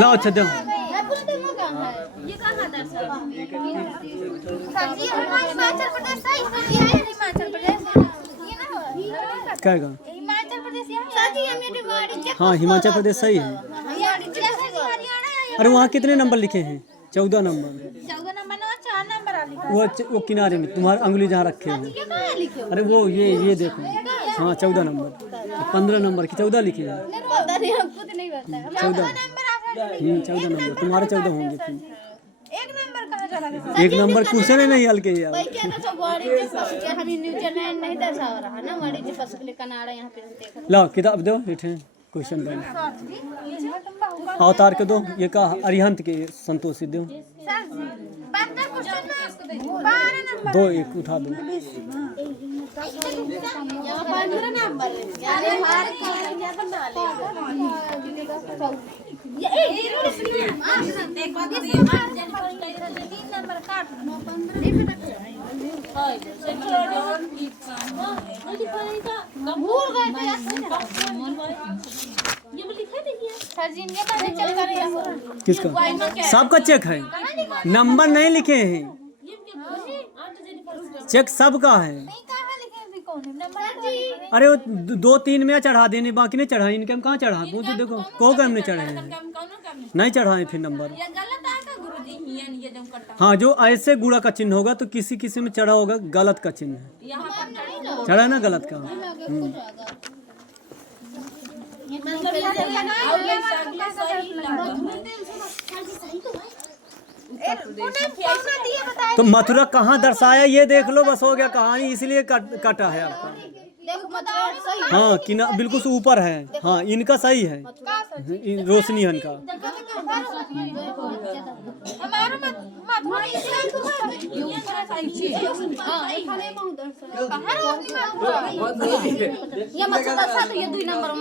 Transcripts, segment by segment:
लाओ अच्छा दो। ये कहाँ दर्शन सब्जी हिमाचल प्रदेश से ये है हिमाचल प्रदेश ये ना क्या का? हिमाचल प्रदेश सब्जी मेरी गाड़ी चेक हाँ हिमाचल प्रदेश सही है। अरे वहाँ कितने नंबर लिखे हैं? 14 नंबर। 14 नंबर ना 4 नंबर आ लिखा वो किनारे में तुम्हारा अंगुली जहाँ रखे हो। ये कहाँ लिखे हो अरे वो ये देखो। हाँ 14 नंबर। 15 नंबर की 14 लिखे हैं। पता नहीं हमको तो नहीं पता 14 नंबर आ 14 नंबर तुम्हारे 14 होंगे फिर। एक नंबर कहाँ चला गया एक नंबर क्वेश्चन है नहीं हल्के यार। भाई क्या तो गाड़ी के पास के हम न्यूजीलैंड नहीं दर्शा रहा ना गाड़ी के पास के लिए कनाडा यहाँ पे देखा लाओ किताब दो बैठे क्वेश्चन दो। अवतार के दो ये का अरिहंत के संतोषी दो। दो एक उठा दो। किसका? सबका चेक है, नंबर नहीं लिखे हैं। चेक सबका है। अरे वो 2-3 में चढ़ा देने बाकी नहीं चढ़ा। इनके हम कहाँ चढ़ा पूछो देखो को हम नहीं चढ़े हैं। नहीं चढ़ाए फिर नंबर। हाँ जो ऐसे गुड़ा का चिन्ह होगा तो किसी किसी में चढ़ा होगा गलत का चिन्ह है। चढ़ा ना गलत का। तो मथुरा कहाँ दर्शाया ये देख लो बस हो गया कहानी। इसलिए कटा है आपका। हाँ किना बिल्कुल से ऊपर है। हाँ इनका सही है रोशनी हन का।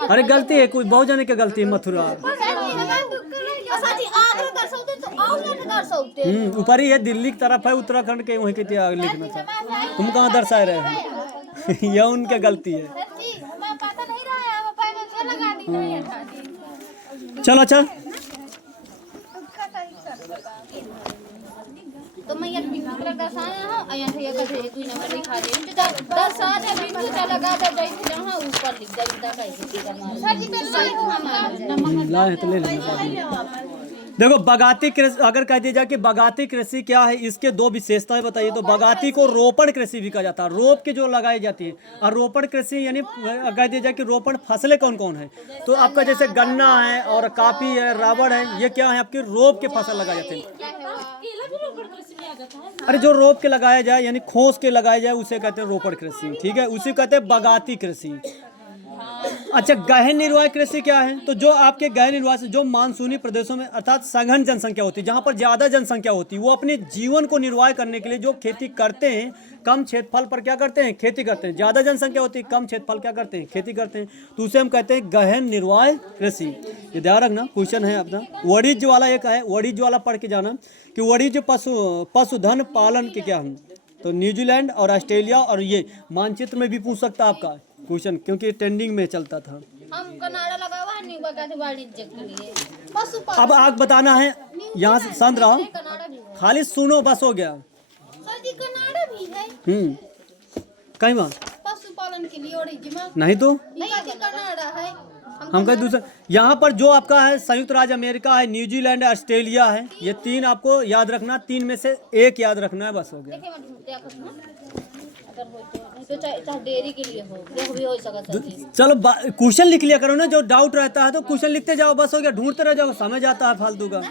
अरे गलती है कोई बहुत जाने की गलती है मथुरा। ऊपर ही है दिल्ली की तरफ है उत्तराखंड के वहीं के लिखना था। तुम कहाँ दर्शा रहे हैं? यह उनकी गलती है। चलो चल तो मैं यार बिल्कुल दर्शाया हां अयन है का एक ही नंबर लिखा दे तो दर्शा दे बिल्कुल लगा दे जाई जहां ऊपर लिख दे इतना कैसे सही तो हमारा ला है तो ले लेना। देखो बगाती कृषि अगर कह दिया जाए कि बगाती कृषि क्या है इसके दो विशेषताएं बताइए। तो बगाती को रोपण कृषि भी कहा जाता है। रोप के जो लगाई जाती है और रोपण कृषि यानी कह दिया जाए कि रोपण फसलें कौन कौन है। तो आपका जैसे गन्ना है और काफी है रबड़ है ये क्या है आपकी रोप के फसल लगाए जाते हैं। अरे जो रोप के लगाया जाए यानी खोस के लगाया जाए उसे कहते हैं रोपण कृषि। ठीक है उसे कहते हैं बगाती कृषि। अच्छा गहन निर्वाह कृषि क्या है? तो जो आपके गहन निर्वाह से जो मानसूनी प्रदेशों में अर्थात सघन जनसंख्या होती है जहाँ पर ज़्यादा जनसंख्या होती है वो अपने जीवन को निर्वाह करने के लिए जो खेती करते हैं कम क्षेत्रफल पर क्या करते हैं खेती करते हैं। ज़्यादा जनसंख्या होती है कम क्षेत्रफल क्या करते हैं खेती करते हैं। तो उसे हम कहते हैं गहन निर्वाह कृषि। ये ध्यान रखना क्वेश्चन है अपना। वाणिज्य वाला एक है वाणिज्य वाला पढ़ के जाना कि वाणिज्य पशुधन पालन के क्या है। तो न्यूजीलैंड और ऑस्ट्रेलिया और ये मानचित्र में भी पूछ सकता है आपका क्वेश्चन क्योंकि ट्रेंडिंग में चलता था। हम कनाडा लगा हुआ है नहीं बगाती वाणिज्य के लिए अब आग बताना है यहाँ से संत रहो खाली सुनो बस हो गया। सर जी कनाडा भी है कहीं वहाँ पशुपालन के लिए ओरिजिनल नहीं तो नहीं कनाडा है हम कहीं दूसरा। यहाँ पर जो आपका है संयुक्त राज्य अमेरिका है न्यूजीलैंड ऑस्ट्रेलिया है ये 3 आपको याद रखना। 3 में से एक याद रखना है बस हो गया। तो चाहे डेयरी के लिए हो ये भी हो सकता है। चलो क्वेश्चन लिख लिया करो ना जो डाउट रहता है तो क्वेश्चन लिखते जाओ बस हो गया। ढूंढते रह जाओ समझ आता है फालतू का।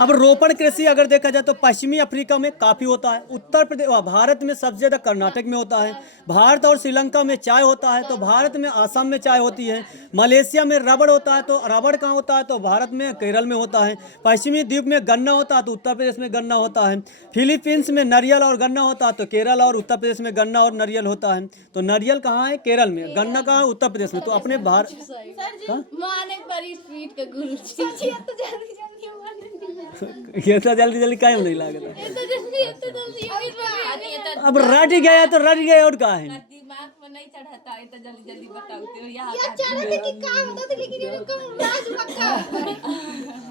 अब रोपण कृषि अगर देखा जाए तो पश्चिमी अफ्रीका में काफी होता है। उत्तर प्रदेश भारत में सबसे ज्यादा कर्नाटक में होता है। भारत और श्रीलंका में चाय होता है तो भारत में असम में चाय होती है। मलेशिया में रबड़ होता है तो रबड़ कहाँ होता है तो भारत में केरल में होता है। पश्चिमी द्वीप में गन्ना होता है तो उत्तर प्रदेश में गन्ना होता है। फिलीपींस में नारियल और गन्ना होता है तो केरल और उत्तर प्रदेश में गन्ना और नारियल होता है। तो नारियल कहाँ है केरल में गन्ना कहाँ है उत्तर प्रदेश में। तो अपने भारत ये तो जल्दी जल्दी काहे नहीं लागता। अब रट गया तो रट गया और का है दिमाग में नहीं चढ़ाता है तो जल्दी जल्दी बताते हो यहाँ ये चारों की काम होता था लेकिन ये कम राज वक्का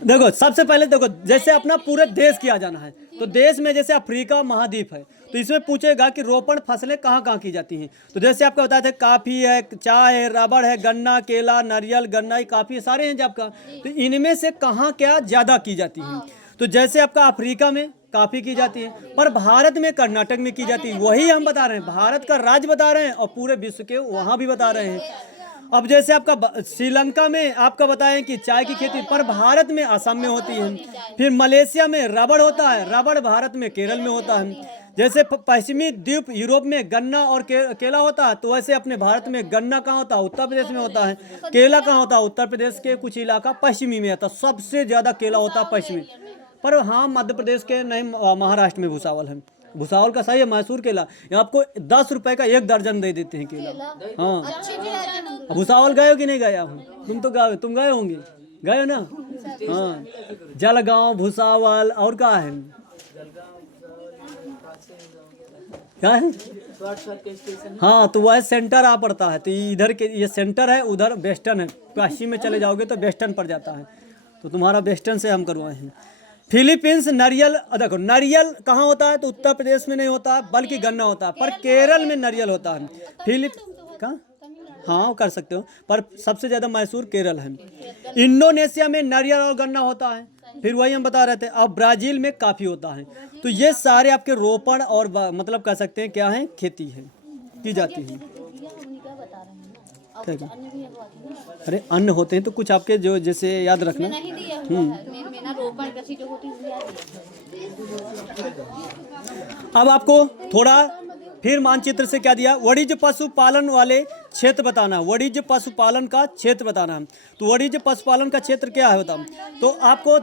देखो सबसे पहले देखो, जैसे अपना पूरे देश किया जाना है तो देश में जैसे अफ्रीका महाद्वीप है तो इसमें पूछेगा कि रोपण फसलें कहाँ कहाँ की जाती हैं। तो जैसे आपका बताया था काफ़ी है, चाय है, रबड़ है, गन्ना, केला, नारियल, गन्ना, काफ़ी सारे हैं जो आपका, तो इनमें से कहाँ क्या ज़्यादा की जाती हैं। तो जैसे आपका अफ्रीका में काफ़ी की जाती है, पर भारत में कर्नाटक में की जाती है। वही हम बता रहे हैं, भारत का राज्य बता रहे हैं और पूरे विश्व के वहाँ भी बता रहे हैं। अब जैसे आपका श्रीलंका में आपका बताएं कि चाय की खेती पर भारत में असम में होती है। फिर मलेशिया में रबड़ होता है, रबड़ भारत में केरल में होता है। जैसे पश्चिमी द्वीप यूरोप में गन्ना और केला होता है, तो वैसे अपने भारत में गन्ना कहाँ होता है, उत्तर प्रदेश में होता है। केला कहाँ होता है, उत्तर प्रदेश के कुछ इलाका पश्चिमी में आता है। सबसे ज़्यादा केला होता है पश्चिमी, पर हाँ मध्य प्रदेश के नहीं, महाराष्ट्र में भुसावल है। भुसावल का सही है, मैसूर केला। ये आपको 10 रुपए का 1 दर्जन दे देते हैं केला। हाँ, भुसावल गए हो कि नहीं गया हूँ? तुम तो गए, तुम गए होंगे, गए हो ना? हाँ, जलगांव, भुसावल और क्या है, क्या है? हाँ, तो वह सेंटर आ पड़ता है। तो इधर के ये सेंटर है, उधर वेस्टर्न है। पश्चिम में चले जाओगे तो वेस्टर्न पड़ जाता है। तो तुम्हारा वेस्टर्न से हम करवाए हैं। फिलीपींस नारियल, देखो नारियल कहाँ होता है, तो उत्तर प्रदेश में नहीं होता है बल्कि गन्ना होता है, पर केरल में नारियल होता है। कहाँ? हाँ कर सकते हो, पर सबसे ज़्यादा मैसूर केरल है। इंडोनेशिया में नारियल और गन्ना होता है। फिर वही हम बता रहे थे। अब ब्राज़ील में काफ़ी होता है। तो ये सारे आपके रोपण और मतलब कह सकते हैं क्या है, खेती है की जाती है। क्या? अरे अन्न होते हैं तो कुछ आपके जो जैसे याद रखना। रोपण कृषि जो होती है। अब आपको थोड़ा फिर मानचित्र से क्या दिया, वाणिज्य पशुपालन वाले क्षेत्र बताना, वाणिज्य पशुपालन का क्षेत्र बताना। तो वाणिज्य पशुपालन का क्षेत्र क्या है बता, तो आपको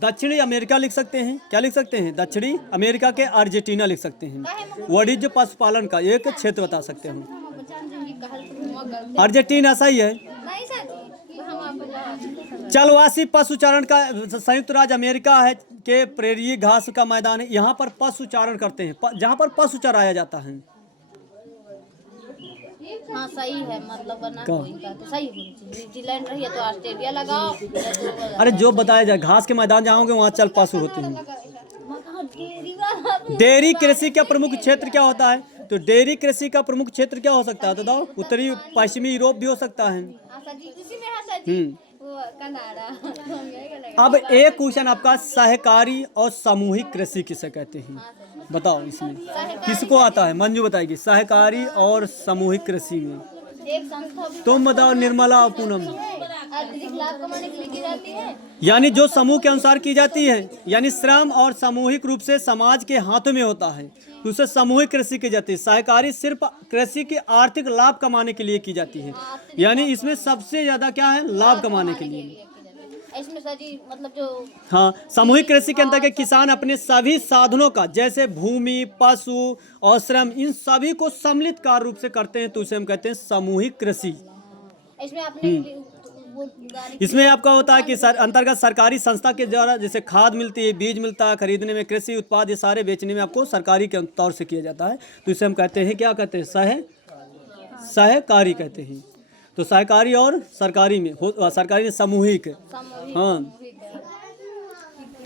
दक्षिणी अमेरिका लिख सकते हैं। क्या लिख सकते हैं? दक्षिणी अमेरिका के अर्जेंटीना लिख सकते हैं। वाणिज्य पशुपालन का एक क्षेत्र बता सकते हैं। अर्जेंटीना सही है। चलवासी पशुचारण का संयुक्त राज्य अमेरिका है के प्रेरिये घास का मैदान है। यहाँ पर पशुचारण करते हैं, जहाँ पर पशु चराया जाता है। हाँ सही है, मतलब बना कोई का तो सही है। न्यूजीलैंड रही है तो ऑस्ट्रेलिया लगाओ। अरे जो बताया जाए, घास के मैदान जाओगे वहाँ चल पशु होते हैं। डेयरी कृषि का प्रमुख क्षेत्र क्या होता है, तो डेयरी कृषि का प्रमुख क्षेत्र क्या हो सकता है, तो बताओ। उत्तरी पश्चिमी यूरोप भी हो सकता है। अब एक क्वेश्चन आपका, सहकारी और सामूहिक कृषि किसे कहते हैं, बताओ। इसमें किसको आता है, मंजू बताएगी। सहकारी और सामूहिक कृषि में तुम बताओ, निर्मला और पूनम। यानी जो समूह के अनुसार की जाती है, यानी श्रम और सामूहिक रूप से समाज के हाथों में होता है, तो उसे सामूहिक कृषि की जाती है। सहकारी सिर्फ कृषि के आर्थिक लाभ कमाने के लिए की जाती है, यानी इसमें सबसे ज्यादा क्या है, लाभ कमाने के लिए। इसमें सजी मतलब जो हाँ, सामूहिक कृषि के अंतर्गत किसान अपने सभी साधनों का, जैसे भूमि, पशु और श्रम, इन सभी को सम्मिलित कार्य रूप से करते हैं, तो उसे हम कहते हैं सामूहिक कृषि। इसमें अपने इसमें आपका होता है कि अंतर्गत सरकारी संस्था के द्वारा जैसे खाद मिलती है, बीज मिलता है, खरीदने में, कृषि उत्पाद ये सारे बेचने में आपको सरकारी के तौर से किया जाता है, तो इसे हम कहते हैं, क्या कहते हैं, सहकारी कहते हैं। तो सहकारी और सरकारी में सरकारी में सामूहिक। हाँ,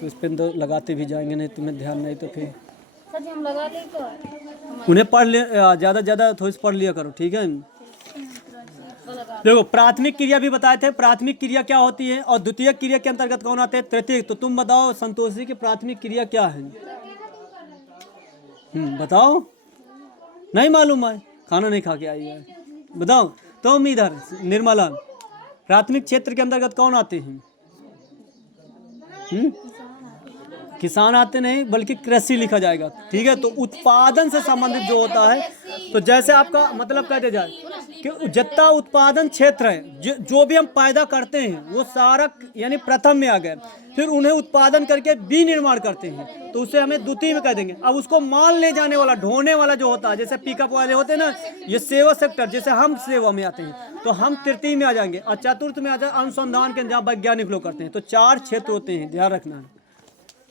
तो इस पर तो लगाते भी जाएंगे, नहीं तुम्हें ध्यान नहीं तो फिर हम लगा ले तो उन्हें पढ़ ले, ज़्यादा ज़्यादा थोड़ी पढ़ लिया करो, ठीक है। देखो प्राथमिक क्रिया भी बताए थे, प्राथमिक क्रिया क्या होती है और द्वितीय क्रिया के अंतर्गत कौन आते हैं, तृतीय। तो तुम बताओ संतोष जी की प्राथमिक क्रिया क्या है, बताओ। नहीं मालूम है, खाना नहीं खा के आई है, बताओ। तुम इधर निर्मला, प्राथमिक क्षेत्र के अंतर्गत कौन आते हैं, किसान आते नहीं, बल्कि कृषि लिखा जाएगा, ठीक है। तो उत्पादन से संबंधित जो होता है, तो जैसे आपका मतलब कहते जाए कि जितना उत्पादन क्षेत्र है, जो भी हम पैदा करते हैं वो सारा यानी प्रथम में आ गए, फिर उन्हें उत्पादन करके विनिर्माण करते हैं, तो उसे हमें द्वितीय में कह देंगे। अब उसको माल ले जाने वाला, ढोने वाला जो होता है, जैसे पिकअप वाले होते हैं ना, ये सेवा सेक्टर, जैसे हम सेवा में आते हैं, तो हम तृतीय में आ जाएंगे, और चतुर्थ में आ जाए अनुसंधान के, जहाँ वैज्ञानिक लोग करते हैं। तो 4 क्षेत्र होते हैं, ध्यान रखना है।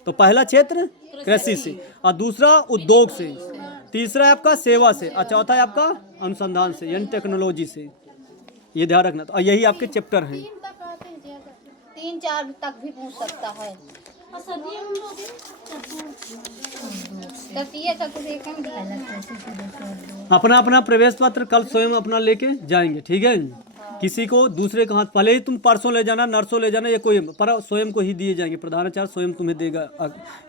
तो पहला क्षेत्र कृषि से, और दूसरा उद्योग से, तीसरा है आपका सेवा से, और चौथा है आपका अनुसंधान से यानी टेक्नोलॉजी से। ये ध्यान रखना। तो यही आपके चैप्टर हैं। 3-4 तक भी पूछ सकता है। तृतीय चतुर्थी कम दिया। अपना अपना प्रवेश पत्र कल स्वयं अपना लेके जाएंगे, ठीक है। किसी को दूसरे का हाथ, भले ही तुम परसों ले जाना, नरसों ले जाना, ये कोई, पर स्वयं को ही दिए जाएंगे। प्रधानाचार्य स्वयं तुम्हें देगा,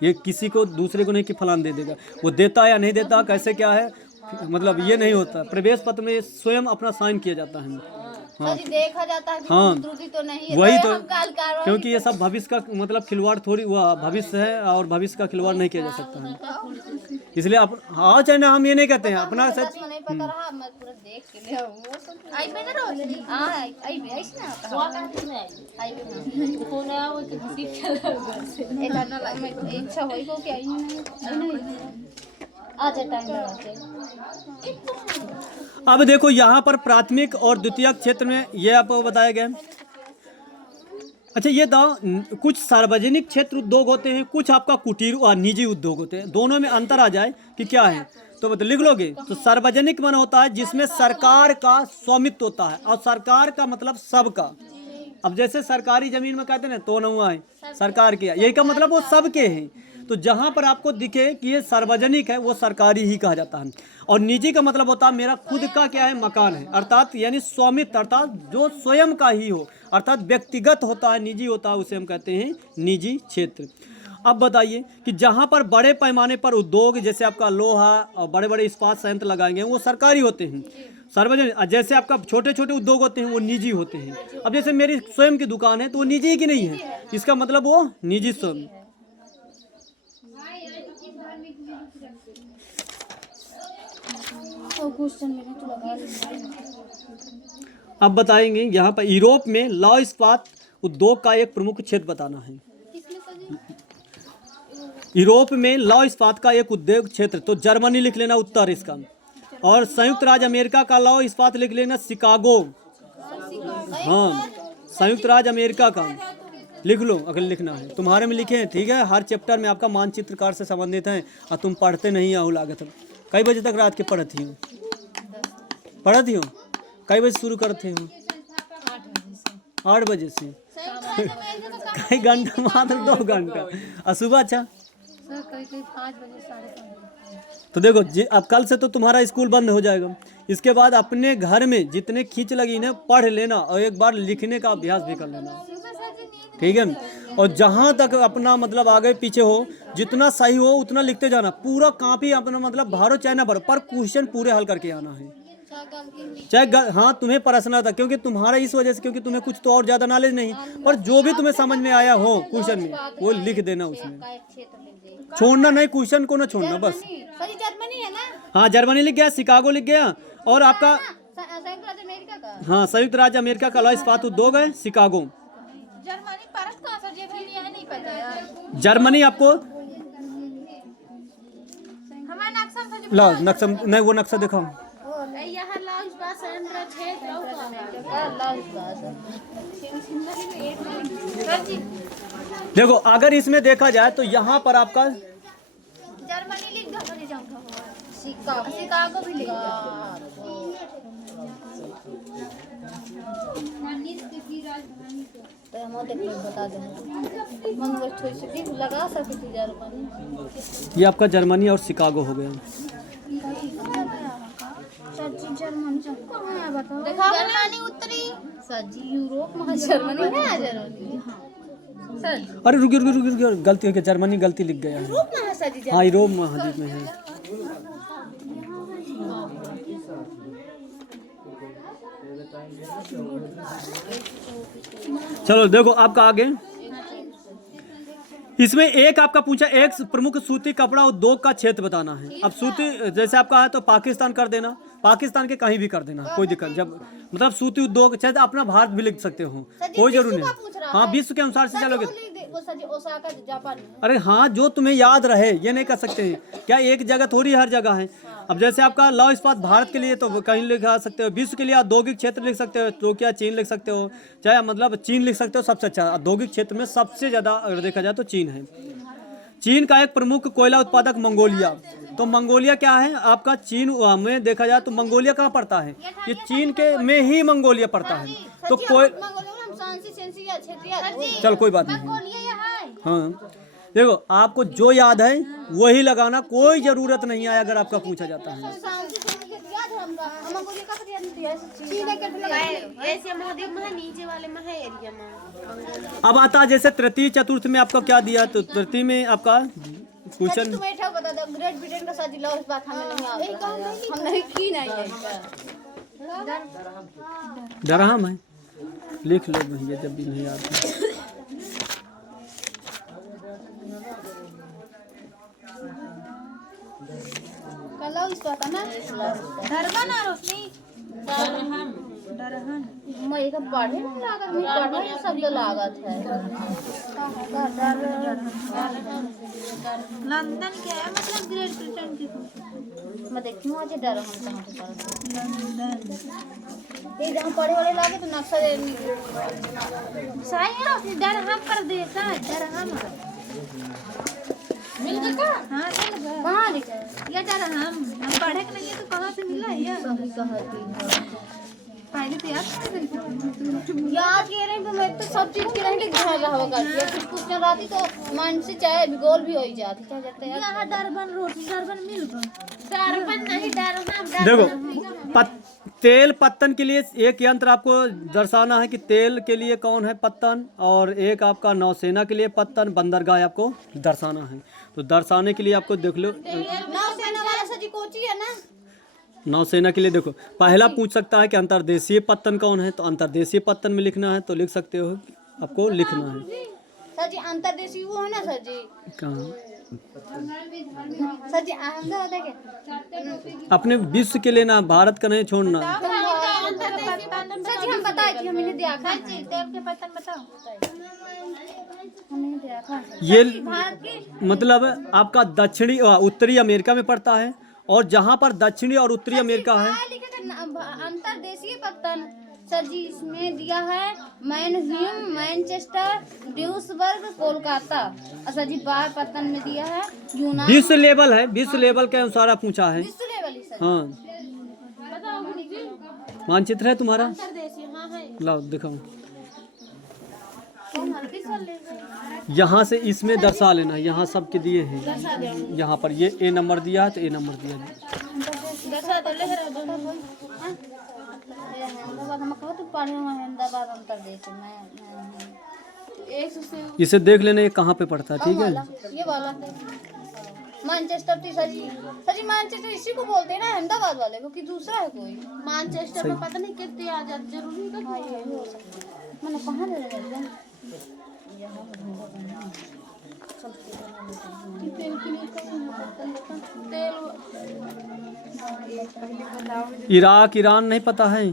ये किसी को दूसरे को नहीं कि फलान दे देगा। वो देता है या नहीं देता, कैसे क्या है, मतलब ये नहीं होता। प्रवेश पत्र में स्वयं अपना साइन किया जाता है। हाँ, देखा जाता है कि हाँ, त्रुटि तो नहीं है, वही तो तो, हम काल कार्रवाई क्योंकि ये सब भविष्य का मतलब खिलवाड़ थोड़ी हुआ, भविष्य है और भविष्य का खिलवाड़ नहीं किया जा सकता है। इसलिए आप, हाँ चाहे ना, हम ये नहीं कहते हैं अपना सच। दस में नहीं पता रहा, मैं पूरा देख के ले आऊं। आई पे ना रोज, हां आई पे ऐसे ना हुआ करती है। आई पे फोन आया वो कि रिसीव कर घर से एक आना मैं इच्छा होई को कि आई नहीं आजा टाइम लगा के। अब देखो यहाँ पर प्राथमिक और द्वितीयक क्षेत्र में ये आपको बताया गया। अच्छा, ये कुछ सार्वजनिक क्षेत्र उद्योग होते हैं, कुछ आपका कुटीर और निजी उद्योग होते हैं। दोनों में अंतर आ जाए कि क्या है तो लिख लोगे। तो सार्वजनिक मन होता है जिसमें सरकार का स्वामित्व होता है, और सरकार का मतलब सबका। अब जैसे सरकारी जमीन में कहते हैं ना, तो नहुआ है सरकार के, यही का मतलब वो सबके हैं। तो जहाँ पर आपको दिखे कि ये सार्वजनिक है, वो सरकारी ही कहा जाता है। और निजी का मतलब होता है मेरा खुद का क्या है, मकान है, अर्थात यानी स्वामित्व, अर्थात जो स्वयं का ही हो, अर्थात व्यक्तिगत होता है, निजी होता है, उसे हम कहते हैं निजी क्षेत्र। अब बताइए कि जहाँ पर बड़े पैमाने पर उद्योग, जैसे आपका लोहा और बड़े बड़े इस्पात संयंत्र लगाएंगे, वो सरकारी होते हैं। सार्वजनिक, जैसे आपका छोटे छोटे उद्योग होते हैं, वो निजी होते हैं। अब जैसे मेरी स्वयं की दुकान है, तो वो निजी की नहीं है, इसका मतलब वो निजी स्वयं। अब बताएंगे यहाँ पर यूरोप में लौह इस्पात उद्योग का एक प्रमुख क्षेत्र बताना है। यूरोप में लौह इस्पात का एक उद्योग क्षेत्र, तो जर्मनी लिख लेना उत्तर इसका, और संयुक्त राज्य अमेरिका का लौह इस्पात लिख लेना शिकागो। हाँ, संयुक्त राज्य अमेरिका का लिख लो अगर लिखना है, तुम्हारे में लिखे हैं, ठीक है। हर चैप्टर में आपका मानचित्रकार से संबंधित है, और तुम पढ़ते नहीं हो लागत। कई बजे तक रात के पढ़ती हो? पढ़ती हो? कई बजे शुरू करते हो? 8 बजे से। कई घंटा, मात्र 2 घंटा, और सुबह अच्छा। तो देखो अब कल से तो तुम्हारा स्कूल बंद हो जाएगा। इसके बाद अपने घर में जितने खींच लगी ना, पढ़ लेना, और एक बार लिखने का अभ्यास भी कर लेना, ठीक है। और जहाँ तक अपना मतलब आगे पीछे हो, जितना सही हो उतना लिखते जाना। पूरा कॉपी अपना मतलब भरो चाहे ना भरो, पर क्वेश्चन पूरे हल करके आना है। चाहे हाँ तुम्हें परसना था, क्योंकि तुम्हारा इस वजह से, क्योंकि तुम्हें कुछ तो और ज्यादा नॉलेज नहीं, पर जो भी तुम्हें समझ में आया हो क्वेश्चन में, वो लिख देना उसमें। छोड़ना नहीं, क्वेश्चन को ना छोड़ना बस। जर्मनी है ना? हाँ, जर्मनी लिख गया, शिकागो लिख गया, और आपका संयुक्त राज्य अमेरिका का, हाँ संयुक्त राज्य अमेरिका का लौह इस्पात उद्योग है शिकागो। जर्मनी परस कहाँ सर, ये नहीं पता यार। जर्मनी आपको हमारा नक्शा ला नक्शा नहीं, वो नक्शा दिखाओ। यहाँ लॉ इस्पात संयंत्र क्षेत्र। देखो अगर इसमें देखा जाए तो यहाँ पर आपका जर्मनी लिख दो, शिकागो भी लिख तो हम बता देंगे, मन वो थोड़ी सी लगा सकती थी जर्मनी। ये आपका जर्मनी और शिकागो हो गया। जर्मनी उत्तरी सर जी, यूरोप में जर्मनी है, जर्मनी सर। अरे रुकिए रुकिए रुकिए, गलती हो गई, जर्मनी गलती लिख गया है। यूरोप में है सर जी, हाँ यूरोप महाद्वीप में है। चलो देखो आपका आगे, इसमें एक आपका पूछा, एक प्रमुख सूती कपड़ा उद्योग का क्षेत्र बताना है। अब सूती जैसे आपका है तो पाकिस्तान कर देना, पाकिस्तान के कहीं भी कर देना, कोई दिक्कत। जब मतलब सूती उद्योग, चाहे अपना भारत भी लिख सकते हो, कोई जरूरी नहीं। हाँ, विश्व के अनुसार से चलोगे। अरे हाँ, जो तुम्हें याद रहे, ये नहीं कर सकते हैं क्या, एक जगह थोड़ी हर जगह है। अब जैसे आपका लौह इस्पात भारत के लिए तो कहीं लिखा सकते हो, विश्व के लिए औद्योगिक क्षेत्र लिख सकते हो, तो क्या चीन लिख सकते हो, चाहे मतलब चीन लिख सकते हो, सबसे अच्छा औद्योगिक क्षेत्र में सबसे ज़्यादा अगर देखा जाए तो चीन है। चीन का एक प्रमुख कोयला उत्पादक मंगोलिया। तो मंगोलिया क्या है आपका? चीन में देखा जाए तो मंगोलिया कहाँ पड़ता है? ये चीन के में ही मंगोलिया पड़ता है। तो चल कोई बात नहीं। हाँ देखो, आपको जो याद है वही लगाना, कोई जरूरत नहीं है अगर आपका पूछा जाता है। नीचे वाले में है एरिया में। अब आता है जैसे तृतीय चतुर्थ में आपका क्या दिया, तो तृतीय में आपका क्वेश्चन बता दो, ग्रेट ब्रिटेन का शादी लॉ, इस बात हमें नहीं आता, हम नहीं की नहीं है। डरहम है, लिख लो भैया जब भी नहीं आता। कलो इस बात ना धरबा ना रोशनी मैं एक पढ़े नहीं लागत, मैं पढ़े शब्द लागत है। लंदन क्या है मतलब ग्रेट ब्रिटेन की? मैं देखती हूँ आज डर हम कहाँ से लंदन ये जहाँ पढ़े वाले लागे तो नक्शा सही है रोशनी, डर हम कर देता है, डर हम मिल गया। हाँ कहाँ लिखा है ये? डर हम पढ़े नहीं है तो कहाँ से मिला ये? पहले तो याद कह रहे हैं, मैं तो सब चीज के रहने घर रहा होगा, कुछ पूछना रहती तो मन से चाहे गोल भी हो ही जाती, क्या जाते हैं यहाँ डरबन रोटी डरबन मिल गया, डरबन नहीं डरबन। देखो तेल पत्तन के लिए एक यंत्र आपको दर्शाना है कि तेल के लिए कौन है पत्तन, और एक आपका नौसेना के लिए पत्तन, बंदरगाह आपको दर्शाना है। तो दर्शाने के लिए आपको देख लो, नौसेना वाला सजी कोची है ना, नौसेना के लिए देखो पहला पूछ सकता है कि अंतर्देशीय पत्तन कौन है, तो अंतर्देशीय पत्तन में लिखना है तो लिख सकते हो, आपको लिखना है। सर जी अंतर्देशीय वो है ना सर जी, कहाँ सर जी अहमदाबाद है क्या? अपने विश्व के लिए ना, भारत का नहीं छोड़ना। सर जी हम बताए कि हमने दिया था तेल के पत्तन बताओ, हमने दिया था ये भारत के मतलब आपका दक्षिणी उत्तरी अमेरिका में पड़ता है, और जहाँ पर दक्षिणी और उत्तरी अमेरिका है अंतर्देशीय पत्तन सर जी इसमें दिया है मैनह्यूम, मैनचेस्टर, ड्यूसबर्ग, कोलकाता। सर जी बार पत्तन में दिया है यूनान। विश्व लेवल है, विश्व लेवल के अनुसार आप पूछा है। विश्व लेवल ही सर। हाँ मानचित्र है तुम्हारा, अंतर्देशीय हाँ है। लाओ दिखाओ, विश्व लेवल यहाँ से इसमें दर्शा लेना, यहाँ सबके दिए हैं, यहाँ पर ये ए नंबर दिया है तो ए नंबर दिया है। दर्शा दो ले अहमदाबाद हम कहो तो पढ़े हुए हैं, अहमदाबाद अंतर्देशीय मैं एक से इसे देख लेना ये कहाँ पे पड़ता है, ठीक है। ये वाला मैनचेस्टर थी सर जी मैनचेस्टर इसी को बोलते हैं ना अहमदाबाद वाले को, कि दूसरा है कोई मैनचेस्टर में पता नहीं कितने आ जाते, जरूरी है हाँ ये हो सकता है। मैंने कहाँ ले रहे इराक ईरान नहीं पता है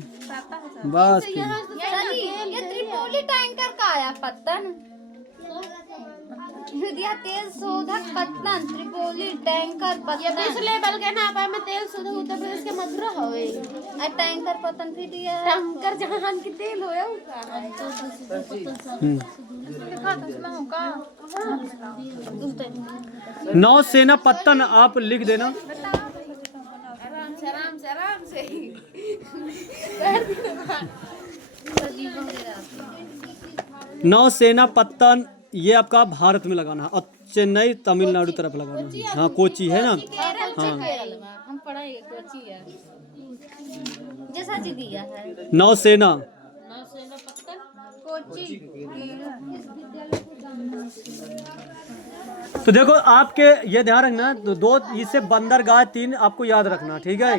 बस। ये त्रिपोली टैंकर का आया पत्तन दिया, तेल शोधक पत्तन त्रिपोली टैंकर पत्तन विश्व लेवल के ना पाए में तेल शोधक उत्तर प्रदेश के मथुरा होवे आ टैंकर पत्तन फिर दिया टैंकर जहां की तेल होया नौसेना पत्तन आप लिख देना, आराम से नौसेना पत्तन ये आपका भारत में लगाना है, और चेन्नई तमिलनाडु तरफ लगाना है। हाँ कोची है ना, हाँ हम पढ़ाएंगे कोची है जैसा जी दिया है नौसेना। कोची। तो देखो आपके ये ध्यान रखना, तो दो इससे बंदरगाह, तीन आपको याद रखना, ठीक है।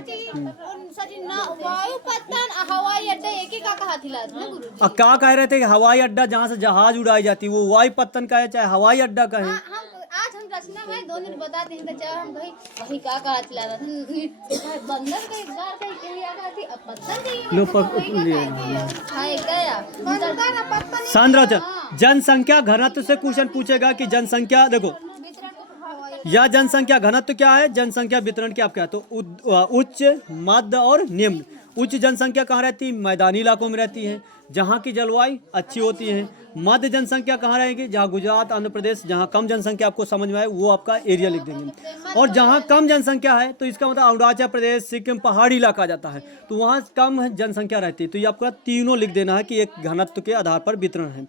वायु पत्तन हवाई अड्डा एक ही का कहा थी गुरु जी। और क्या कह रहे थे कि हवाई अड्डा जहाँ से जहाज उड़ाई जाती है वो वायु पत्तन का है, चाहे हवाई अड्डा का है। हम आज हम रचना में दो दिन बताते हैं, चाहे हम वही का कहा थी बंदर का एक बार कहीं कहीं आ गई थी, अब पत्तन कहीं लो पत्तन सांद्र जनसंख्या घनत्व से क्वेश्चन पूछेगा कि जनसंख्या, देखो यह जनसंख्या घनत्व क्या है, जनसंख्या वितरण क्या क्या, तो उच्च, मध्य और निम्न। उच्च जनसंख्या कहाँ रहती है? मैदानी इलाकों में रहती है। जहाँ की जलवायु अच्छी होती है। मध्य जनसंख्या कहाँ रहेगी, जहाँ गुजरात आंध्र प्रदेश, जहाँ कम जनसंख्या आपको समझ में आए वो आपका एरिया लिख देंगे। और जहाँ कम जनसंख्या है तो इसका मतलब अरुणाचल प्रदेश, सिक्किम पहाड़ी इलाका जाता है, तो वहाँ कम जनसंख्या रहती है। तो ये आपका तीनों लिख देना है कि एक घनत्व के आधार पर वितरण है।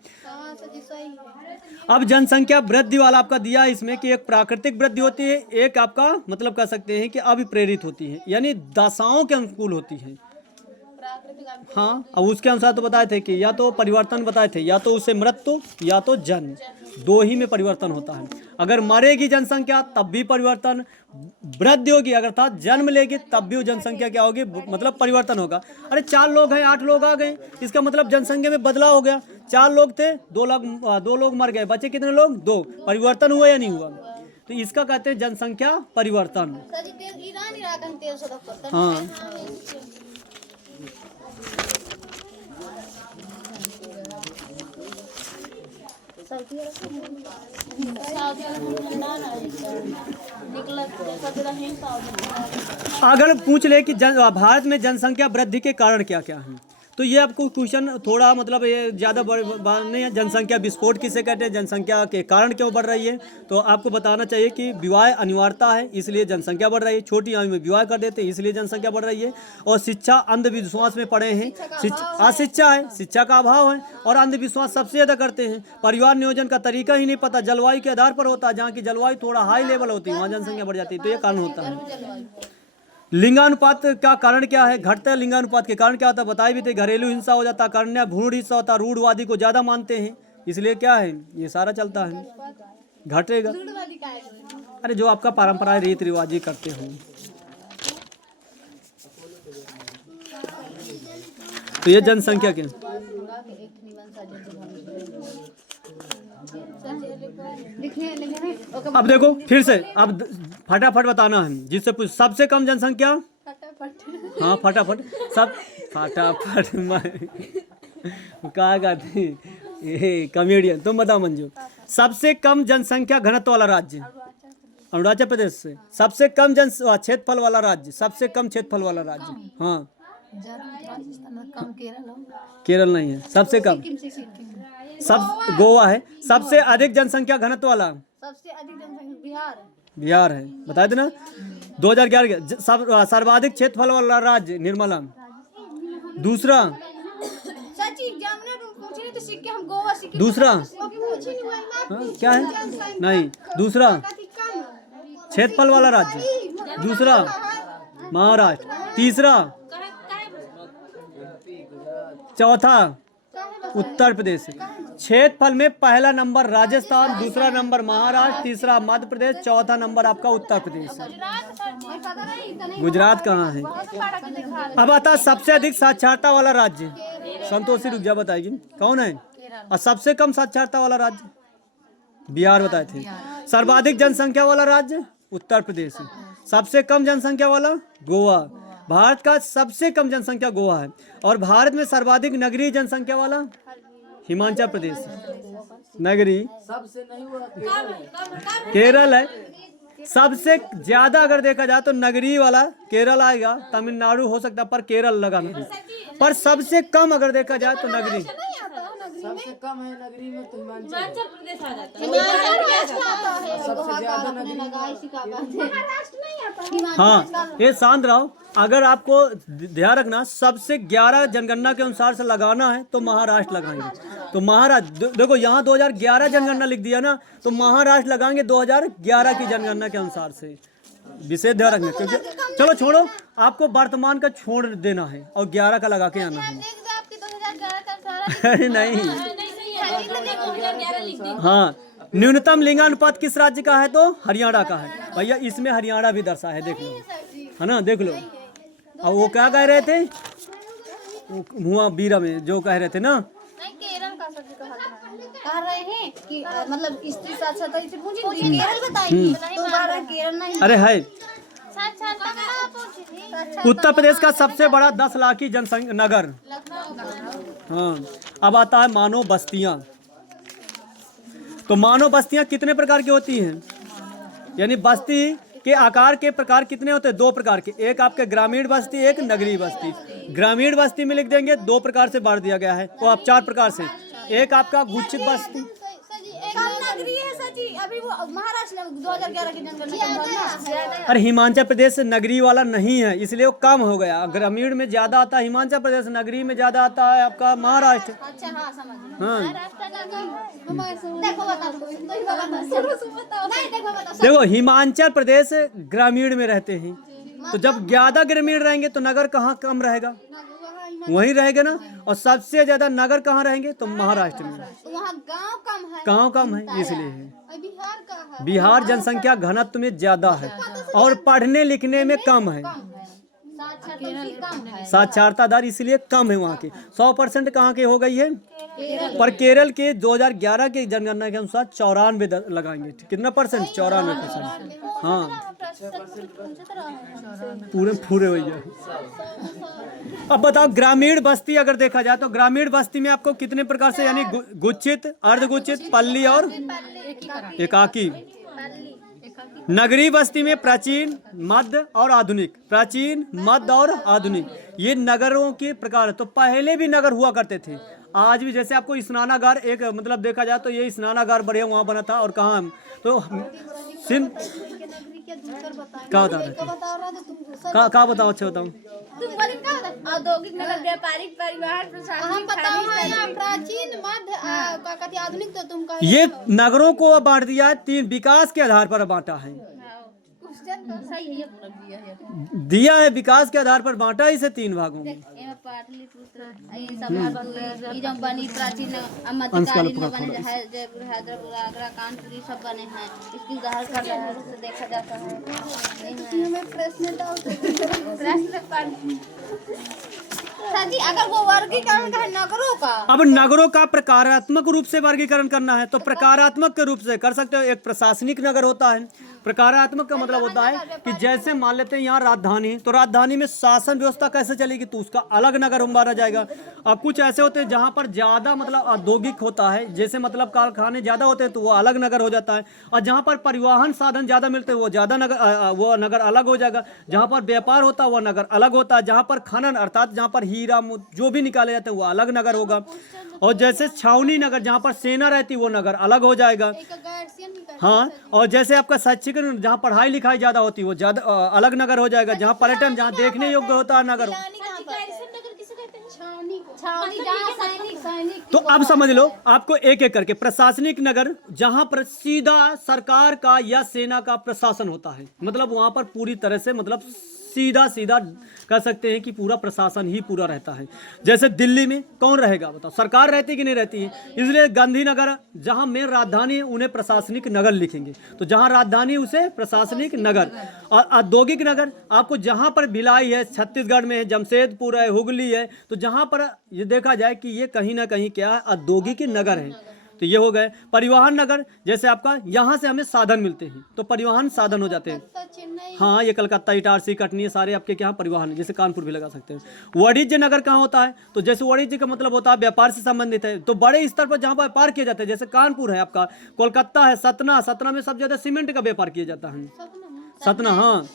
अब जनसंख्या वृद्धि वाला आपका दिया है इसमें कि एक प्राकृतिक वृद्धि होती है, एक आपका मतलब कह सकते हैं कि अभिप्रेरित होती है, यानी दशाओं के अनुकूल होती है। हाँ, अब उसके अनुसार तो बताए थे कि या तो परिवर्तन बताए थे, या तो उससे मृत्यु या तो जन्म, दो ही में परिवर्तन होता है। अगर मरेगी जनसंख्या तब भी परिवर्तन, वृद्धि होगी अगर था जन्म लेगी तब भी जनसंख्या क्या होगी, मतलब परिवर्तन होगा। अरे 4 लोग हैं 8 लोग आ गए, इसका मतलब जनसंख्या में बदलाव हो गया। 4 लोग थे, 2 लोग मर गए, बचे कितने लोग, 2, परिवर्तन हुआ या नहीं हुआ। तो इसका कहते हैं जनसंख्या परिवर्तन। हाँ, अगर पूछ ले कि भारत में जनसंख्या वृद्धि के कारण क्या क्या हैं, तो ये आपको क्वेश्चन थोड़ा मतलब ये ज़्यादा बात नहीं है। जनसंख्या विस्फोट किसे कहते हैं, जनसंख्या के कारण क्यों बढ़ रही है, तो आपको बताना चाहिए कि विवाह अनिवार्यता है इसलिए जनसंख्या बढ़ रही है, छोटी आयु में विवाह कर देते हैं इसलिए जनसंख्या बढ़ रही है। और शिक्षा अंधविश्वास में पड़े हैं, अशिक्षा है, शिक्षा का अभाव है, और अंधविश्वास सबसे ज़्यादा करते हैं। परिवार नियोजन का तरीका ही नहीं पता, जलवायु के आधार पर होता है, जहाँ की जलवायु थोड़ा हाई लेवल होती है वहाँ जनसंख्या बढ़ जाती है, तो ये कारण होता है। लिंगानुपात का कारण क्या है, घटते लिंगानुपात के कारण क्या होता है, बताए भी थे, घरेलू हिंसा हो जाता, कन्या भ्रूण हिंसा होता, रूढ़वादी को ज़्यादा मानते हैं इसलिए क्या है ये सारा चलता है, घटेगा। अरे जो आपका परंपरा रीति रिवाजी करते हो। तो ये जनसंख्या के अब देखो फिर से, अब फटाफट बताना है जिससे पूछ, सबसे कम जनसंख्या, हाँ फटाफट, सब फटाफट कहा कहते ये कॉमेडियन, तुम बताओ मंजू। सबसे कम जनसंख्या घनत्व वाला राज्य अरुणाचल प्रदेश से, सबसे कम क्षेत्रफल वाला राज्य, सबसे कम क्षेत्रफल वाला राज्य, हाँ केरल नहीं है, सबसे कम सब गोवा है। सबसे अधिक जनसंख्या घनत्व वाला, सबसे अधिक जनसंख्या बिहार है, बता देना। 2011 सर्वाधिक क्षेत्रफल वाला राज्य निर्मला। दूसरा दूसरा क्या है, नहीं दूसरा क्षेत्रफल वाला राज्य, दूसरा महाराष्ट्र, तीसरा, चौथा उत्तर प्रदेश। क्षेत्रफल में पहला नंबर राजस्थान, दूसरा नंबर महाराष्ट्र, तीसरा मध्य प्रदेश, चौथा नंबर आपका उत्तर प्रदेश है। गुजरात कहाँ है। अब आता सबसे अधिक साक्षरता वाला राज्य, संतोषी रुक जा बताएगी कौन है। और सबसे कम साक्षरता वाला राज्य बिहार बताए थे। सर्वाधिक जनसंख्या वाला राज्य उत्तर प्रदेश है। सबसे कम जनसंख्या वाला गोवा। भारत का सबसे कम जनसंख्या गोवा है। और भारत में सर्वाधिक नगरीय जनसंख्या वाला हिमाचल प्रदेश नगरी, केरल है। सबसे ज्यादा अगर देखा जाए तो नगरीय वाला केरल आएगा, तमिलनाडु हो सकता है पर केरल लगा नहीं। पर सबसे कम अगर देखा जाए तो नगरी, सबसे कम है नगरी में तो हिमाचल प्रदेश आ जाता है। हाँ ये शांत रहो। अगर आपको ध्यान रखना सबसे 11 जनगणना के अनुसार से लगाना है तो महाराष्ट्र लगाएंगे। तो महाराष्ट्र देखो यहाँ 2011 जनगणना लिख दिया ना, तो महाराष्ट्र लगाएंगे 2011 की जनगणना के अनुसार से। विशेष ध्यान रखना, क्योंकि चलो छोड़ो, आपको वर्तमान का छोड़ देना है और 11 का लगा के आना है। अरे नहीं, हाँ न्यूनतम लिंगानुपात किस राज्य का है तो हरियाणा का है भैया। इसमें हरियाणा भी दर्शा है, देख लो है ना, देख लो। अब वो क्या कह रहे थे हुआ बीरा में जो कह रहे थे ना, केरल का कह रहे हैं कि मतलब स्त्री साक्षरता इसे पूछी केरल बताइए तो केरल नहीं। अरे है उत्तर प्रदेश का सबसे बड़ा 10 लाख की जनसंख्या नगर। हाँ अब आता है मानव बस्तियां। तो मानव बस्तियां कितने प्रकार की होती हैं, यानी बस्ती के आकार के प्रकार कितने होते हैं? 2 प्रकार के, एक आपके ग्रामीण बस्ती, एक नगरीय बस्ती। ग्रामीण बस्ती में लिख देंगे 2 प्रकार से बांट दिया गया है, वो आप 4 प्रकार से। एक आपका गुच्छित बस्ती, नगरी है सची, अभी वो महाराष्ट्र में 2011 की जनगणना। अरे हिमाचल प्रदेश नगरीय वाला नहीं है, इसलिए वो कम हो गया। ग्रामीण में ज्यादा आता है हिमाचल प्रदेश, नगरीय में ज्यादा आता है आपका महाराष्ट्र। अच्छा हाँ समझ गए। हाँ देखो बताओ देखो, हिमाचल प्रदेश ग्रामीण में रहते हैं, तो जब ज्यादा ग्रामीण रहेंगे तो नगर कहाँ कम रहेगा? वहीं रहेगा ना। और सबसे ज्यादा नगर कहाँ रहेंगे? तो महाराष्ट्र में। वहाँ गांव कम है, गाँव कम है, इसलिए है। बिहार का है, बिहार जनसंख्या घनत्व में ज्यादा है और पढ़ने लिखने में कम है, कम है। साक्षरता दर इसलिए कम है वहाँ की। 100% कहाँ के हो गई है? पर केरल के 2011 के जनगणना के अनुसार 94 लगाएंगे। कितना परसेंट? 94%। हाँ पूरे हो जाए। अब बताओ, ग्रामीण बस्ती अगर देखा जाए तो ग्रामीण बस्ती में आपको कितने प्रकार से, यानी गुच्छित, अर्धगुच्छित, पल्ली और एकाकी। नगरीय बस्ती में प्राचीन, मध्य और आधुनिक। प्राचीन, मध्य और आधुनिक, ये नगरों के प्रकार है। तो पहले भी नगर हुआ करते थे, आज भी। जैसे आपको स्नानागार, एक मतलब देखा जाए तो ये स्नानागार बढ़िया वहाँ बना था। और कहाँ तो सिंध क्या बता रहे? क्या बताओ? अच्छा बताओ। औद्योगिक नगर, व्यापारिक, परिवहन, प्रशासनिक, प्राचीन, मध्य, आधुनिक। तो तुम ये नगरों को बांट दिया है 3 विकास के आधार पर बांटा है। दिया है विकास के आधार पर बांटा इसे 3 भागों में। प्राचीन मध्यकालीन बने है, जयपुर, हैदराबाद, आगरा, कानपुर, ये सब बने हैं। इसकी उदाहरण कर रहे हैं, उससे देखा जाता है। जी, अगर वो वर्गीकरण का है नगरों का, अब नगरों का प्रकारात्मक रूप से वर्गीकरण करना है तो प्रकारात्मक के रूप से कर सकते हो। एक प्रशासनिक नगर होता है। प्रकारात्मक का मतलब होता है कि जैसे मान लेते हैं यहाँ राजधानी, तो राजधानी में शासन व्यवस्था कैसे चलेगी, तो उसका अलग नगर माना जाएगा। अब कुछ ऐसे होते हैं जहाँ पर ज्यादा मतलब औद्योगिक होता है, जैसे मतलब कारखाने ज्यादा होते हैं तो वो अलग नगर हो जाता है। और जहाँ पर परिवहन साधन ज्यादा मिलते हैं वो नगर अलग हो जाएगा। जहाँ पर व्यापार होता है वो नगर अलग होता है। जहाँ पर खनन अर्थात जहाँ पर हीरा जो भी निकाले जाते हैं वो अलग नगर होगा। और जैसे छावनी नगर, जहाँ पर सेना रहती है वो नगर अलग हो जाएगा। हाँ, और जैसे आपका शैक्षिक, जहाँ पढ़ाई लिखाई ज्यादा होती है वो ज्यादा अलग नगर हो जाएगा। जहाँ पर्यटन, जहाँ देखने योग्य होता है नगर। तो अब समझ लो, आपको एक एक करके। प्रशासनिक नगर, जहाँ पर सीधा सरकार का या सेना का प्रशासन होता है, मतलब वहाँ पर पूरी तरह से मतलब सीधा कह सकते हैं कि पूरा प्रशासन ही पूरा रहता है। जैसे दिल्ली में कौन रहेगा बताओ? सरकार रहती कि नहीं रहती है? इसलिए गांधीनगर जहां मेन राजधानी है उन्हें प्रशासनिक नगर लिखेंगे। तो जहां राजधानी उसे प्रशासनिक नगर। और औद्योगिक नगर आपको जहां पर भिलाई है, छत्तीसगढ़ में है, जमशेदपुर है, हुगली है, तो जहां पर ये देखा जाए कि ये कहीं ना कहीं क्या है, औद्योगिक नगर है। तो ये हो गए। परिवहन नगर, जैसे आपका यहाँ से हमें साधन मिलते हैं तो परिवहन साधन हो जाते हैं। हाँ, ये कलकत्ता, इटारसी, कटनी, सारे आपके क्या परिवहन, जैसे कानपुर भी लगा सकते हैं। वाणिज्य नगर कहाँ होता है? तो जैसे वाणिज्य का मतलब होता है व्यापार से संबंधित है, तो बड़े स्तर पर जहाँ पर व्यापार किया जाता है, जैसे कानपुर है आपका, कोलकाता है, सतना में सबसे ज्यादा सीमेंट का व्यापार किया जाता है। सतना, हाँ।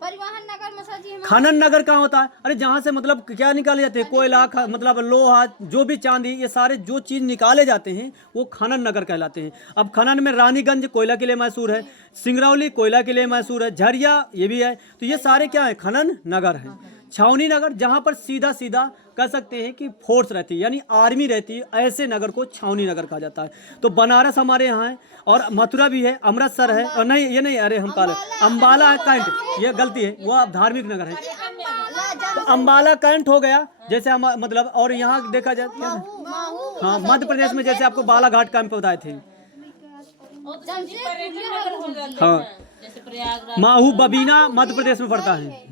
परिवहन नगर में सर जी खनन नगर कहाँ होता है? अरे जहाँ से मतलब क्या निकाले जाते हैं, कोयला, मतलब लोहा, जो भी चांदी, ये सारे जो चीज निकाले जाते हैं वो खनन नगर कहलाते हैं। अब खनन में रानीगंज कोयला के लिए मशहूर है, सिंगरौली कोयला के लिए मशहूर है, झरिया ये भी है। तो ये सारे क्या है? खनन नगर है। छावनी नगर, जहाँ पर सीधा कह सकते हैं कि फोर्स रहती है, यानी आर्मी रहती है, ऐसे नगर को छावनी नगर कहा जाता है। तो बनारस हमारे यहाँ है, और मथुरा भी है, अमृतसर है, और नहीं ये नहीं, अरे हम काले अम्बाला कैंट, ये गलती है, वो अब धार्मिक नगर है। तो अम्बाला कैंट हो गया, जैसे हम मतलब। और यहाँ देखा जाए क्या, हाँ, मध्य प्रदेश में जैसे आपको बालाघाट कैंप बताए थे। हाँ, माहू बबीना मध्य प्रदेश में पड़ता है।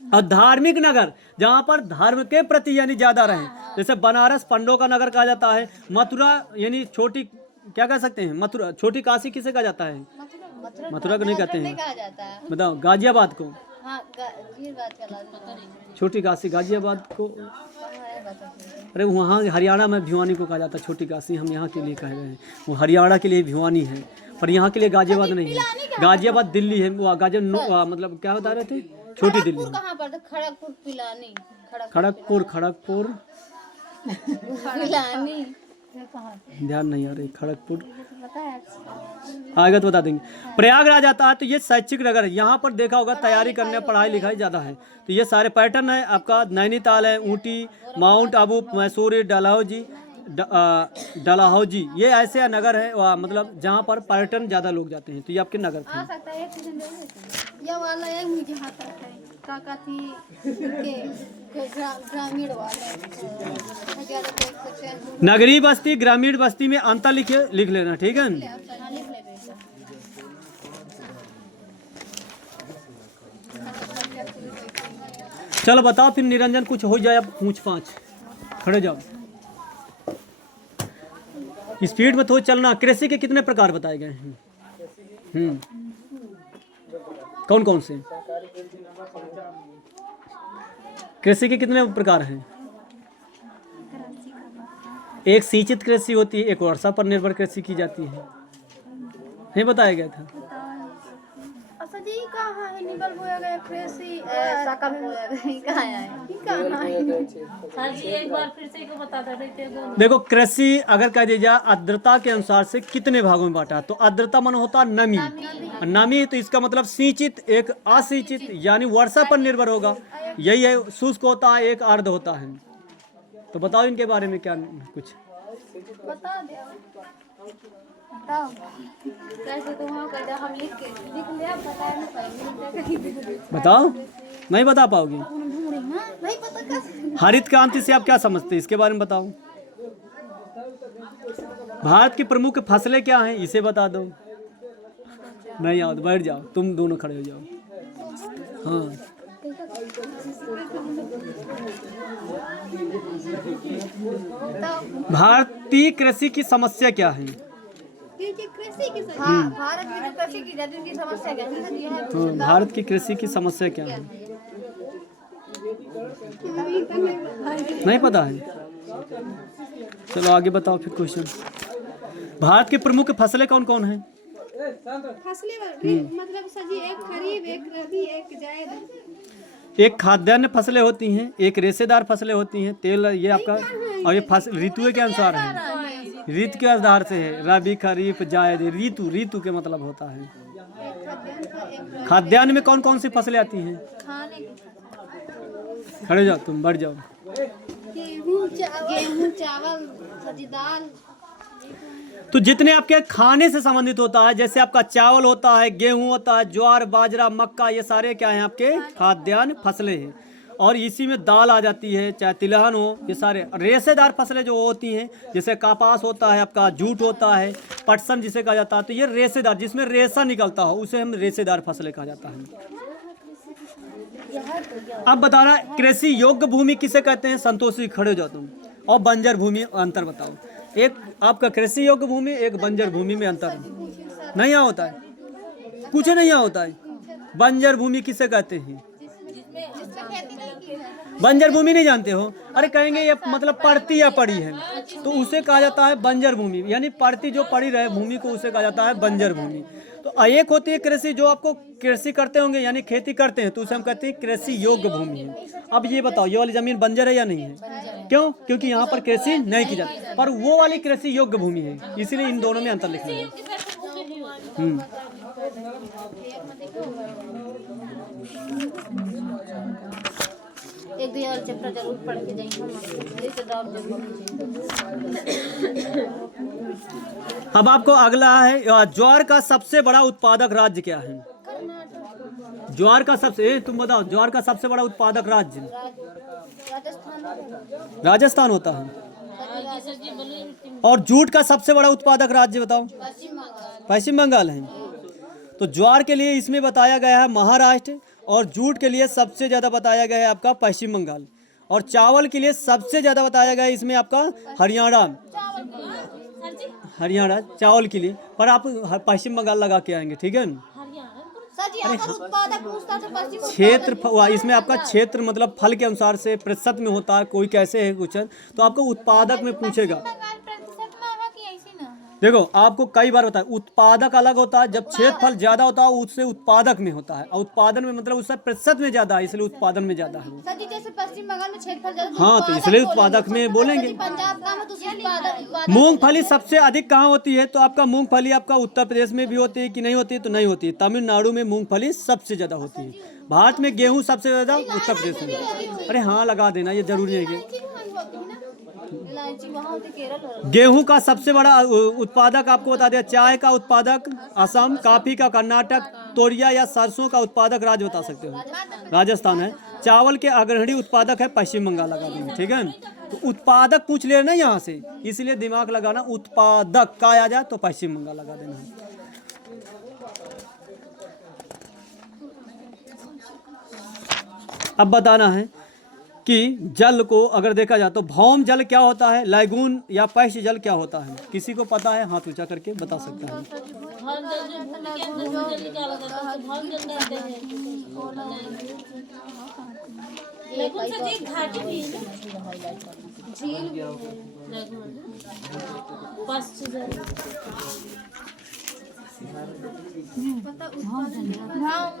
और धार्मिक नगर, जहाँ पर धर्म के प्रति यानी ज्यादा रहे, जैसे बनारस पंडों का नगर कहा जाता है। मथुरा यानी छोटी, क्या कह सकते हैं, मथुरा छोटी काशी किसे कहा जाता है? मथुरा को नहीं कहते हैं, बताओ। गाजियाबाद को, छोटी काशी गाजियाबाद को। अरे वहाँ हरियाणा में भिवानी को कहा जाता है छोटी काशी, हम यहाँ के लिए कह रहे हैं, वो हरियाणा के लिए भिवानी है। पर यहाँ के लिए गाजियाबाद नहीं है, गाजियाबाद दिल्ली है, वो मतलब क्या बता रहे थे, छोटी दिल्ली। कहाँ पर था? खड़गपुर पिलानी, खड़गपुर पिलानी ध्यान नहीं आ रही, खड़गपुर आएगा तो बता देंगे। प्रयागराज आता है तो ये शैक्षिक नगर है, यहाँ पर देखा होगा तैयारी करने पढ़ाई लिखाई ज़्यादा है, तो ये सारे पैटर्न है आपका। नैनीताल है, ऊटी, माउंट आबू, मैसूरी, डलहौजी, ये ऐसे नगर है मतलब जहाँ पर पर्यटन ज़्यादा लोग जाते हैं, तो ये आपके नगर थे। ये वाला है मुझे हाथ है काका थी के ग्रामीण वाले ज़्यादा देख सकते हैं। नगरीय बस्ती ग्रामीण बस्ती में अंतर लिख लेना, ठीक है। चलो बताओ फिर निरंजन, कुछ हो जाए अब पूछ पाँच, खड़े जाओ, स्पीड में थोड़ा चलना। कृषि के कितने प्रकार बताए गए हैं? कौन कौन से कृषि के कितने प्रकार हैं? एक सिंचित कृषि होती है, एक वर्षा पर निर्भर कृषि की जाती है, नहीं बताया गया था। अच्छा जी कहाँ है निकल बोया गया कृषि साका में बोया गया कहाँ है? हाँ जी एक बार फिर से को बता देते हैं। देखो कृषि अगर कह दीजिए आर्द्रता के अनुसार से कितने भागों में बांटा, तो आर्द्रता मन होता नमी, नमी तो इसका मतलब सिंचित, एक असिंचित यानी वर्षा पर निर्भर होगा, यही है। शुष्क होता है, एक अर्ध होता है। तो बताओ इनके बारे में क्या कुछ बता दो बताओ कैसे तुम हम लिख लिया बता नहीं पाएंगे। बताओ, नहीं बता पाओगे। नहीं पता कैसे। हरित क्रांति से आप क्या समझते हैं, इसके बारे में बताओ। भारत की प्रमुख फसलें क्या हैं, इसे बता दो। नहीं आओ तो बैठ जाओ, तुम दोनों खड़े हो जाओ। हाँ भारतीय कृषि की समस्या क्या है? हाँ भारत की जो कृषि की जाती उनकी समस्या क्या है? तो भारत की कृषि की समस्या क्या है? नहीं पता है। चलो आगे बताओ फिर क्वेश्चन। भारत की प्रमुख फसलें कौन कौन हैं? फसलें मतलब सजी एक खरीफ, एक रबी, एक जायद। एक खाद्यान्न फसलें होती हैं, एक रेशेदार फसलें होती हैं, तेल ये आपका, और ये फसल ऋतु के अनुसार है, ऋतु के आधार से है। रबी, खरीफ, जायद, ऋतु के मतलब होता है। खाद्यान्न में कौन कौन सी फसलें आती हैं? खड़े जाओ, तुम बढ़ जाओ। गेहूँ, चावल, सब्जी, दाल। तो जितने आपके खाने से संबंधित होता है, जैसे आपका चावल होता है, गेहूं होता है, ज्वार, बाजरा, मक्का, ये सारे क्या हैं आपके खाद्यान्न फसलें हैं। और इसी में दाल आ जाती है, चाहे तिलहन हो, ये सारे रेशेदार फसलें जो होती हैं, जैसे कपास होता है आपका, जूट होता है, पटसन जिसे कहा जाता है, तो ये रेशेदार जिसमें रेशा निकलता हो उसे हम रेशेदार फसलें कहा जाता है। अब बता रहा है कृषि योग्य भूमि किसे कहते हैं? संतोषी, खड़े हो जाओ तुम। और बंजर भूमि, अंतर बताओ। एक आपका कृषि योग्य भूमि, एक बंजर भूमि में अंतर है। नहीं यहाँ होता है, कुछ नहीं यहाँ होता है। बंजर भूमि किसे कहते हैं? बंजर भूमि नहीं जानते हो? अरे कहेंगे ये मतलब पड़ती या पड़ी है, तो उसे कहा जाता है बंजर भूमि, यानी पड़ती जो पड़ी रहे भूमि को उसे कहा जाता है बंजर भूमि। तो एक होती है कृषि, जो आपको कृषि करते होंगे यानी खेती करते हैं, तो उसे हम कहते हैं कृषि योग्य भूमि है। अब ये बताओ ये वाली जमीन बंजर है या नहीं है? क्यों? क्योंकि यहाँ पर कृषि नहीं की जाती, पर वो वाली कृषि योग्य भूमि है, इसीलिए इन दोनों में अंतर लिखना है। एक दो और चैप्टर जरूर पढ़ के जाएंगे हम। अब आपको अगला है, ज्वार का सबसे बड़ा उत्पादक राज्य क्या है? ज्वार का सबसे, तुम बताओ, ज्वार का सबसे बड़ा उत्पादक राज्य? राजस्थान होता है। और जूट का सबसे बड़ा उत्पादक राज्य बताओ? पश्चिम बंगाल है। तो ज्वार के लिए इसमें बताया गया है महाराष्ट्र, और जूट के लिए सबसे ज़्यादा बताया गया है आपका पश्चिम बंगाल, और चावल के लिए सबसे ज़्यादा बताया गया है इसमें आपका हरियाणा चावल के लिए, पर आप पश्चिम बंगाल लगा के आएंगे, ठीक है। क्षेत्र इसमें आपका क्षेत्र मतलब फल के अनुसार से प्रतिशत में होता है, कोई कैसे है कुछ, तो आपको उत्पादक में पूछेगा। देखो आपको कई बार बताया, उत्पादक अलग होता है, जब क्षेत्रफल ज्यादा होता है उससे उत्पादक में होता है, और उत्पादन में मतलब उससे प्रतिशत में ज्यादा है, इसलिए उत्पादन में ज्यादा है वो। सर जी जैसे पश्चिम बंगाल में क्षेत्रफल ज्यादा हाँ तो इसलिए उत्पादक में बोलेंगे। पंजाब का तो उत्पादक मूंगफली सबसे अधिक कहाँ होती है? तो आपका मूंगफली आपका उत्तर प्रदेश में भी होती है कि नहीं होती है? तो नहीं होती है। तमिलनाडु में मूंगफली सबसे ज्यादा होती है। भारत में गेहूं सबसे ज्यादा उत्तर प्रदेश में। अरे हाँ लगा देना, ये जरूरी है कि इलायची वहाँ होती केरल। गेहूं का सबसे बड़ा उत्पादक आपको बता दिया। चाय का उत्पादक असम, कॉफी का कर्नाटक, तोरिया या सरसों का उत्पादक राज्य बता सकते हो, राजस्थान है। चावल के अग्रणी उत्पादक है पश्चिम बंगाल, लगा देंगे। ठीक है, तो उत्पादक पूछ ले ना यहाँ से, इसलिए दिमाग लगाना, उत्पादक का आ जाए तो पश्चिम बंगाल लगा देना। अब बताना है कि जल को अगर देखा जाए तो भौम जल क्या होता है, लैगून या पश्च जल क्या होता है? किसी को पता है? हाथ ऊंचा करके बता सकता है। भौम जल जो भूमि के अंदर से जल निकाला जाता है, तो भौम जल कहते हैं। लेकिन से जी घाटी भी है ना, झील भी है, पश्च जल। हाँ